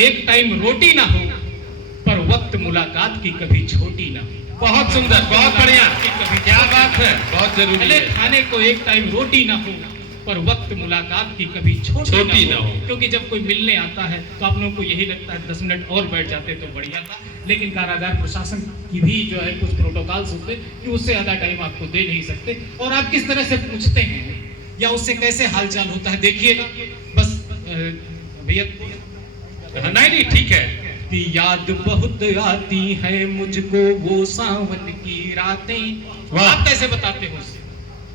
एक टाइम रोटी ना हो पर वक्त मुलाकात की कभी छोटी ना हो। बहुत सुंदर, बहुत बढ़िया, क्या बात है, बहुत जरूरी भले है। खाने को एक टाइम रोटी ना हो पर वक्त मुलाकात की कभी छोटी ना हो। क्योंकि जब कोई मिलने आता है तो आप लोगों को यही लगता है 10 मिनट और बैठ जाते तो बढ़िया था, लेकिन कारागार प्रशासन की भी जो है कुछ प्रोटोकॉल्स होते कि उससे ज्यादा टाइम आपको दे नहीं सकते। और आप किस तरह से पूछते हैं या उससे कैसे हालचाल होता है देखिएगा। बस भैया नहीं नहीं ठीक है। कि याद बहुत आती है मुझको वो सावन की रातें। आप कैसे बताते हो उससे,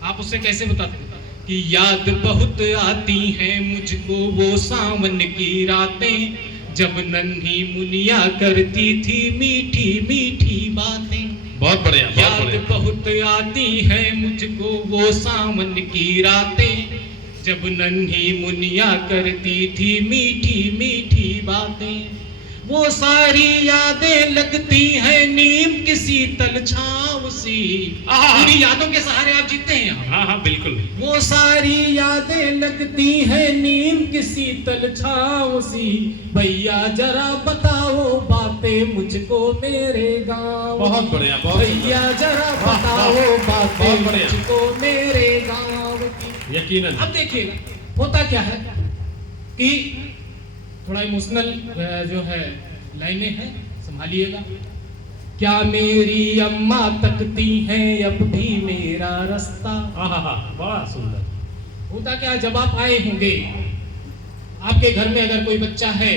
आप उससे कैसे बताते हो कि याद बहुत आती है मुझको वो सावन की रातें, जब नन्ही मुनिया करती थी मीठी मीठी बातें। बहुत बढ़िया, याद बहुत आती है मुझको वो सावन की रातें, जब नन्ही मुनिया करती थी मीठी मीठी बातें। वो सारी यादें लगती हैं नीम की शीतल छाँव सी। उन्हीं यादों के सहारे आप जीते हैं। हाँ हाँ बिल्कुल। वो सारी यादें लगती हैं नीम की शीतल छाँव सी, भैया जरा बताओ बातें मुझको मेरे गाँव। बहुत बढ़िया, भैया जरा बताओ बातें बढ़िया। मुझको मेरे गाँव की। यकीनन। अब देखिएगा होता क्या है कि थोड़ा इमोशनल जो है लाइनें हैं, संभालिएगा। क्या मेरी अम्मा तकती हैं अब भी मेरा रास्ता। बड़ा सुंदर। होता क्या, जब आप आए होंगे आपके घर में अगर कोई बच्चा है,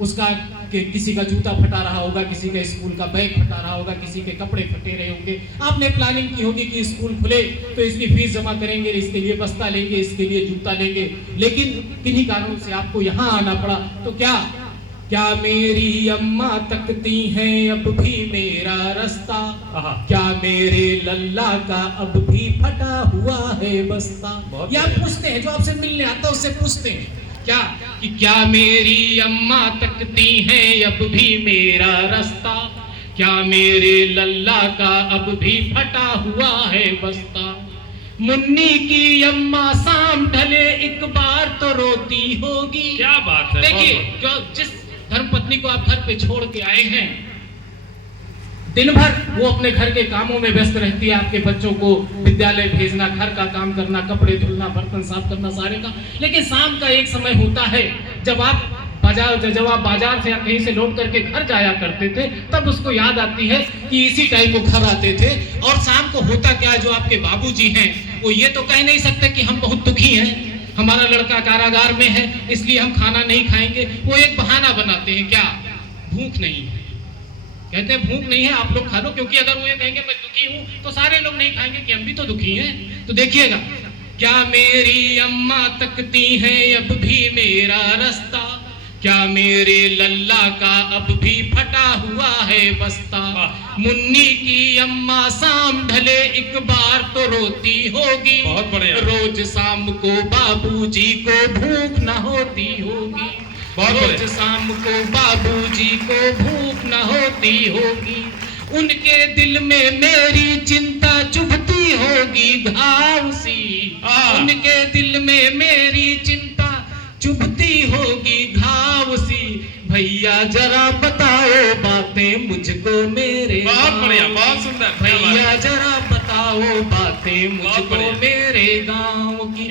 उसका किसी का जूता फटा रहा होगा, किसी का स्कूल का बैग फटा रहा होगा, किसी के कपड़े फटे रहे होंगे। आपने प्लानिंग की होगी कि स्कूल खुले तो इसकी फीस जमा करेंगे, इसके लिए बस्ता लेंगे, इसके लिए जूता लेंगे, लेकिन किन्हीं कारणों से आपको यहाँ आना पड़ा। तो क्या मेरी अम्मा तकती हैं अब भी मेरा रास्ता, क्या मेरे लल्ला का अब भी फटा हुआ है बस्ता। या पूछते हैं, जो आपसे मिलने आता है उससे पूछते हैं क्या मेरी अम्मा तकती हैं अब भी मेरा रास्ता, क्या मेरे लल्ला का अब भी फटा हुआ है बस्ता। मुन्नी की अम्मा शाम ढले एक बार तो रोती होगी। क्या बात है। देखिए, जो जिस धर्मपत्नी को आप घर पे छोड़ के आए हैं, दिन भर वो अपने घर के कामों में व्यस्त रहती है, आपके बच्चों को विद्यालय भेजना, घर का काम करना, कपड़े धुलना, बर्तन साफ करना, सारे का। लेकिन शाम का एक समय होता है जब आप बाजार से या कहीं से लौट करके घर जाया करते थे, तब उसको याद आती है कि इसी टाइम वो घर आते थे। और शाम को होता क्या, जो आपके बाबूजी हैं वो ये तो कह नहीं सकते कि हम बहुत दुखी हैं, हमारा लड़का कारागार में है इसलिए हम खाना नहीं खाएंगे। वो एक बहाना बनाते हैं, क्या भूख नहीं है, कहते हैं भूख नहीं है आप लोग खा लो, क्योंकि अगर वो ये कहेंगे मैं दुखी हूं तो सारे लोग नहीं खाएंगे कि हम भी तो दुखी हैं। तो देखिएगा, क्या मेरी अम्मा तकती हैं अब भी मेरा रास्ता, क्या मेरे लल्ला का अब भी फटा हुआ है बस्ता। मुन्नी की अम्मा शाम ढले एक बार तो रोती होगी, बहुत बढ़िया। रोज शाम को बाबूजी को भूख न होती होगी, रोज शाम को बाबूजी को भूख न होती होगी। उनके दिल में मेरी चिंता चुभती होगी घाव सी, उनके दिल में मेरी चिंता चुभती होगी घाव सी। भैया जरा बताओ बातें मुझको मेरे। बहुत बढ़िया, बहुत सुंदर। भैया जरा बताओ बातें मुझको मेरे गाँव की।